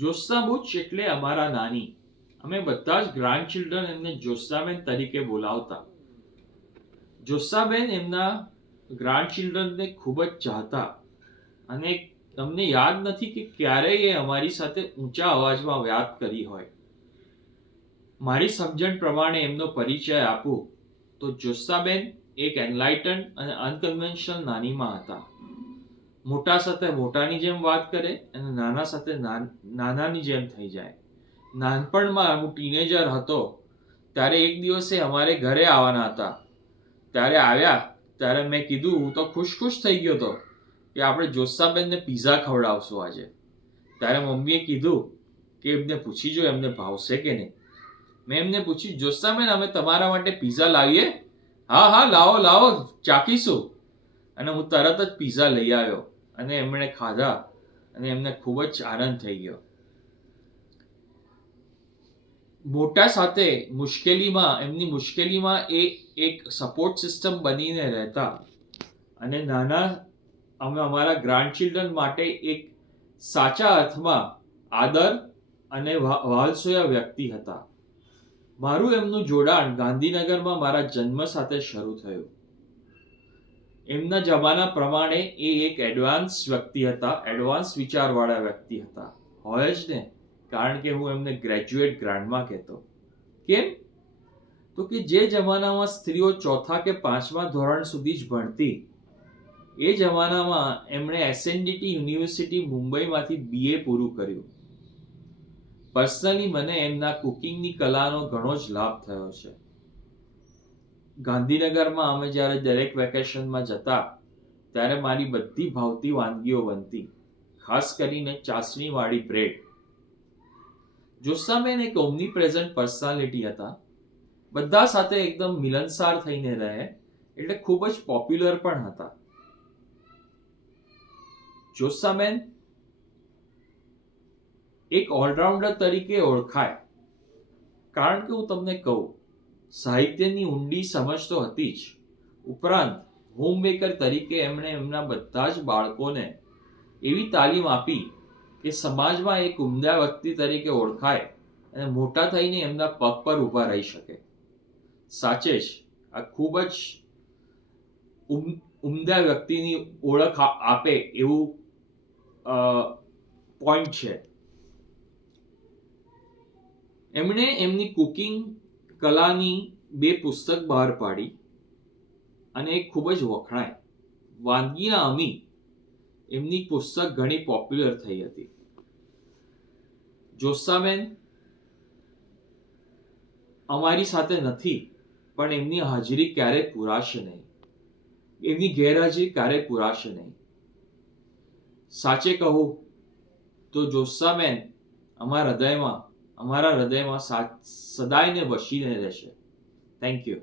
જોસ્સાબુચ એટલે અમારા નાની. અમે બધા જ ગ્રાન્ડ ચિલ્ડ્રન એમને જોસ્સાબેન તરીકે બોલાવતા. જોસ્સાબેન એમના ગ્રાન્ડ ચિલ્ડ્રનને ખૂબ જ ચાહતા અને તમને યાદ નથી કે ક્યારેય એ અમારી સાથે ઊંચા અવાજમાં વાત કરી હોય. મારી સમજણ પ્રમાણે એમનો પરિચય આપું તો જોસ્સાબેન એક એનલાઇટન અને અનકન્વેન્શનલ નાનીમાં હતા. મોટા સાથે મોટાની જેમ વાત કરે અને નાના સાથે નાનાની જેમ થઈ જાય. નાનપણમાં હું ટીનેજર હતો ત્યારે એક દિવસે અમારે ઘરે આવવાના હતા. ત્યારે આવ્યા ત્યારે મેં કીધું, હું તો ખુશ થઈ ગયો હતો કે આપણે જોસ્સાબેનને પિઝા ખવડાવશું આજે. ત્યારે મમ્મીએ કીધું કે એમને પૂછી જો એમને ભાવશે કે નહીં. મેં એમને પૂછ્યું, જોસ્સાબેન અમે તમારા માટે પિઝા લાવીએ? હા હા લાવો લાવો, ચાખીશું. અને હું તરત જ પિઝા લઈ આવ્યો અને એમણે ખાધા અને એમને ખૂબ જ આનંદ થઈ ગયો. મોટા સાથે એમની મુશ્કેલીમાં એ એક સપોર્ટ સિસ્ટમ બનીને રહેતા અને નાના અમે અમારા ગ્રાન્ડ ચિલ્ડ્રન માટે એક સાચા અર્થમાં આદર અને વાલસોયા વ્યક્તિ હતા. મારું એમનું જોડાણ ગાંધીનગરમાં મારા જન્મ સાથે શરૂ થયું. એમના જમાના પ્રમાણે એ એક એડવાન્સ વ્યક્તિ હતા, એડવાન્સ વિચારવાળા વ્યક્તિ હતા. હોય જ ને, કારણ કે હું એમને ગ્રેજ્યુએટ ગ્રાન્ડમાં કહેતો. કેમ? તો કે જે જમાનામાં સ્ત્રીઓ 4થા કે 5મા ધોરણ સુધી જ ભણતી, એ જમાનામાં એમણે એસએનડીટી યુનિવર્સિટી મુંબઈમાંથી BA પૂરું કર્યું. પર્સનલી મને એમના કુકિંગની કલાનો ઘણો જ લાભ થયો છે. ગાંધીનગરમાં અમે જ્યારે દરેક વેકેશનમાં જતા ત્યારે મારી બધી ભાવતી વાનગીઓ બનતી, ખાસ કરીને ચાસણીવાળી બ્રેડ. જોસ્સાબેન એક ઓમની પ્રેઝન્ટ પર્સનાલિટી હતા. બધા સાથે એકદમ મિલનસાર થઈને રહે એટલે ખૂબ જ પોપ્યુલર પણ હતા. જોસ્સાબેન એક ઓલરાઉન્ડર તરીકે ઓળખાય, કારણ કે હું તમને કહું, સાહિત્યની ઊંડી સમજ તો હતી જ, ઉપરાંત હોમમેકર તરીકે એમણે એમના બધા જ બાળકોને એવી તાલીમ આપી કે સમાજમાં એક ઉમદા વ્યક્તિ તરીકે ઓળખાય અને મોટા થઈને એમના પગ પર ઊભા રહી શકે. સાચે જ આ ખૂબ જ ઉમદા વ્યક્તિની ઓળખ આપે એવું પોઈન્ટ છે. એમણે એમની કુકિંગ કલાની 2 પુસ્તક બહાર પાડી અને એ ખૂબ જ વખણાય. વાનગીના અમી એમની પુસ્તક ઘણી પોપ્યુલર થઈ હતી. જોસ્સાબેન અમારી સાથે નથી, પણ એમની હાજરી ક્યારેય પૂરાશે નહીં, એમની ગેરહાજરી ક્યારેય પૂરાશે નહીં. સાચે કહું તો જોસ્સાબેન અમારા હૃદયમાં સદાયને વસીને રહેશે. Thank you.